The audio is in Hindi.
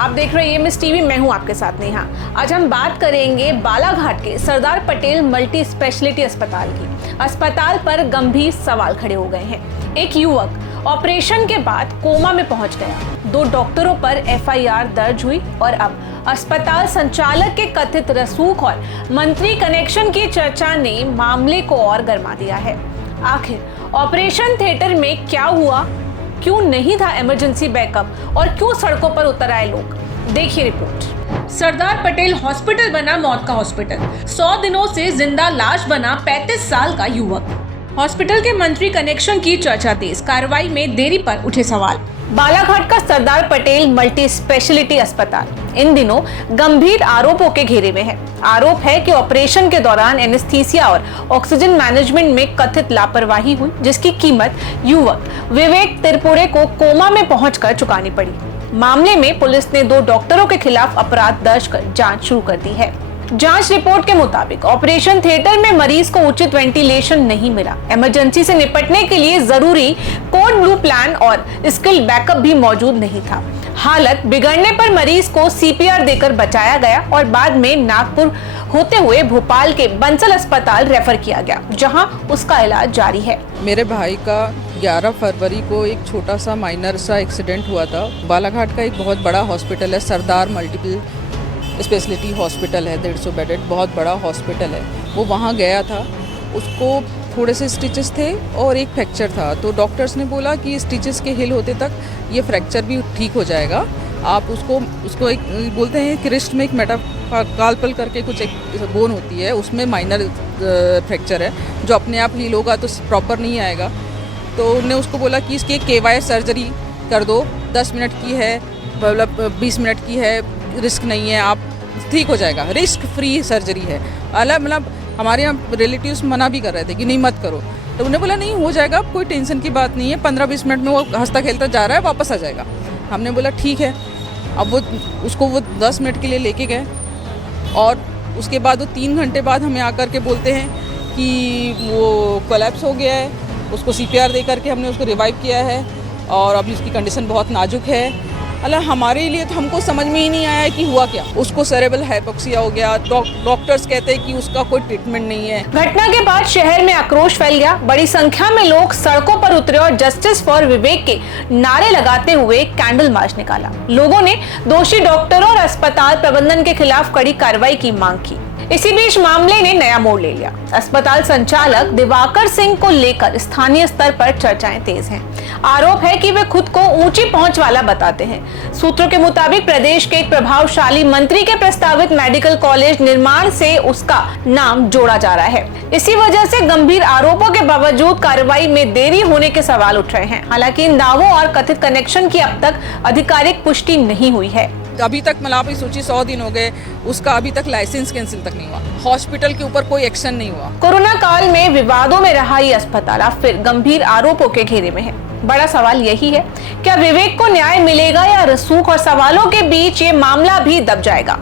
आप देख रहे हैं मिस टीवी, मैं हूं आपके साथ नेहा। आज हम बात करेंगे बालाघाट के सरदार पटेल मल्टी स्पेशलिटी अस्पताल की। अस्पताल पर गंभीर सवाल खड़े हो गए हैं। एक युवक ऑपरेशन के बाद कोमा में पहुंच गया। 2 डॉक्टरों पर FIR दर्ज हुई और अब अस्पताल संचालक के कथित रसूख और मंत्री कनेक्शन की चर्चा ने मामले को और गर्मा दिया है। आखिर ऑपरेशन थिएटर में क्या हुआ, क्यों नहीं था इमरजेंसी बैकअप और क्यों सड़कों पर उतर आए लोग? देखिए रिपोर्ट। सरदार पटेल हॉस्पिटल बना मौत का हॉस्पिटल। 100 दिनों से जिंदा लाश बना 35 साल का युवक। हॉस्पिटल के मंत्री कनेक्शन की चर्चा तेज, कार्रवाई में देरी पर उठे सवाल। बालाघाट का सरदार पटेल मल्टी स्पेशलिटी अस्पताल इन दिनों गंभीर आरोपों के घेरे में है। आरोप है कि ऑपरेशन के दौरान एनेस्थीसिया और ऑक्सीजन मैनेजमेंट में कथित लापरवाही हुई, जिसकी कीमत युवक विवेक त्रिपुरे को कोमा में पहुंचकर चुकानी पड़ी। मामले में पुलिस ने 2 डॉक्टरों के खिलाफ अपराध दर्ज कर जांच शुरू कर दी है। जांच रिपोर्ट के मुताबिक ऑपरेशन थिएटर में मरीज को उचित वेंटिलेशन नहीं मिला। इमरजेंसी से निपटने के लिए जरूरी कोड ब्लू प्लान और स्किल बैकअप भी मौजूद नहीं था। हालत बिगड़ने पर मरीज को CPR देकर बचाया गया और बाद में नागपुर होते हुए भोपाल के बंसल अस्पताल रेफर किया गया, जहां उसका इलाज जारी है। मेरे भाई का 11 फरवरी को एक छोटा सा माइनर सा एक्सीडेंट हुआ था। बालाघाट का एक बहुत बड़ा हॉस्पिटल है, सरदार मल्टीपल स्पेशलिटी हॉस्पिटल है, 150 बेडेड बहुत बड़ा हॉस्पिटल है। वो वहाँ गया था, उसको थोड़े से स्टिचेस थे और एक फ्रैक्चर था। तो डॉक्टर्स ने बोला कि स्टिचेस के हिल होते तक ये फ्रैक्चर भी ठीक हो जाएगा। आप उसको एक बोलते हैं कि रिस्ट में एक मेटाकार्पल करके कुछ एक बोन होती है, उसमें माइनर फ्रैक्चर है जो अपने आप हील होगा तो प्रॉपर नहीं आएगा। तो उन्होंने उसको बोला कि इसकी KY सर्जरी कर दो, 10 मिनट की है, मतलब 20 मिनट की है, रिस्क नहीं है, आप ठीक हो जाएगा, रिस्क फ्री सर्जरी है। अलग मतलब हमारे यहाँ रिलेटिव्स मना भी कर रहे थे कि नहीं मत करो, तो उन्होंने बोला नहीं हो जाएगा, कोई टेंशन की बात नहीं है, 15-20 मिनट में वो हंसता खेलता जा रहा है, वापस आ जाएगा। हमने बोला ठीक है। अब वो 10 मिनट के लिए लेके गए और उसके बाद वो 3 घंटे बाद हमें आकर के बोलते हैं कि वो कोलैप्स हो गया है। उसको CPR दे करके हमने उसको रिवाइव किया है और अभी उसकी कंडीशन बहुत नाजुक है। अल्लाह हमारे लिए तो हमको समझ में ही नहीं आया कि हुआ क्या। उसको सेरेब्रल हाइपोक्सिया हो गया। डॉक्टर्स कहते हैं कि उसका कोई ट्रीटमेंट नहीं है। घटना के बाद शहर में आक्रोश फैल गया। बड़ी संख्या में लोग सड़कों पर उतरे और जस्टिस फॉर विवेक के नारे लगाते हुए कैंडल मार्च निकाला। लोगों ने दोषी डॉक्टरों और अस्पताल प्रबंधन के खिलाफ कड़ी कार्रवाई की मांग की। इसी बीच मामले ने नया मोड़ ले लिया। अस्पताल संचालक दिवाकर सिंह को लेकर स्थानीय स्तर पर चर्चाएं तेज हैं। आरोप है कि वे खुद को ऊंची पहुंच वाला बताते हैं। सूत्रों के मुताबिक प्रदेश के एक प्रभावशाली मंत्री के प्रस्तावित मेडिकल कॉलेज निर्माण से उसका नाम जोड़ा जा रहा है। इसी वजह से गंभीर आरोपों के बावजूद कार्रवाई में देरी होने के सवाल उठ रहे हैं। हालांकि इन दावों और कथित कनेक्शन की अब तक आधिकारिक पुष्टि नहीं हुई है। अभी तक मतलब आप सोचिए 100 दिन हो गए, उसका अभी तक लाइसेंस कैंसिल तक नहीं हुआ, हॉस्पिटल के ऊपर कोई एक्शन नहीं हुआ। कोरोना काल में विवादों में रहा ये अस्पताल अब फिर गंभीर आरोपों के घेरे में है। बड़ा सवाल यही है, क्या विवेक को न्याय मिलेगा या रसूख और सवालों के बीच ये मामला भी दब जाएगा?